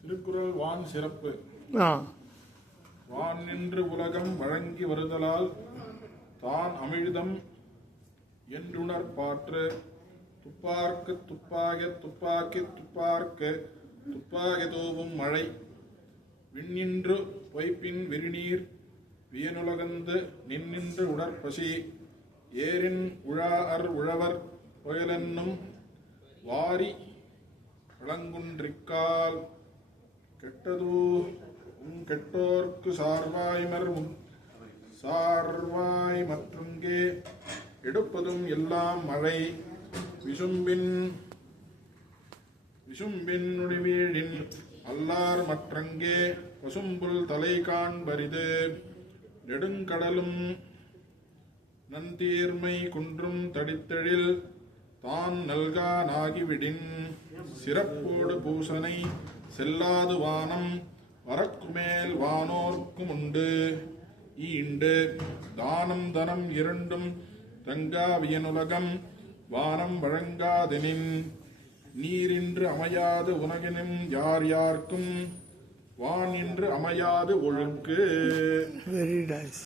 திருக்குறள் வான் சிறப்பு. வான் நின்று உலகம் வழங்கி வருதலால் தான் அமிழ்தம் என்றுணர் பாற்று துப்பார்க்கு துப்பாக துப்பாக்கி துப்பார்க்கு துப்பாக தூவும் மழை விண்ணின்று பொய்ப்பின் விரிநீர் வியனுலகந்து நின்னின்று உடற்பசி ஏரின் உழாஅர் உழவர் புயலென்னும் வாரி வழங்குன்றிக்கால் கெட்டோர்க்கு சார்வாய் மற்றுங்கே எடுப்பதும் எல்லாம் மழை விசும்பின் நுடிவீழின் அல்லார் மற்றங்கே பசும்புல் தலை காண்பரிது நெடுங்கடலும் நந்தீர்மை குன்றும் தடித்தெழில் தான் நல்கா நாகிவிடின் சிறப்போடு பூசனை செல்லாது வானம் வரக்குமேல் வானோர்க்கும் உண்டு ஈண்டு தானம் தனம் இரண்டும் தங்காவியனுலகம் வானம் வழங்காதெனின் நீரின்று அமையாது உலகினும் யார் யார்க்கும் வான் என்று அமையாது ஒழுக்கு. Very nice.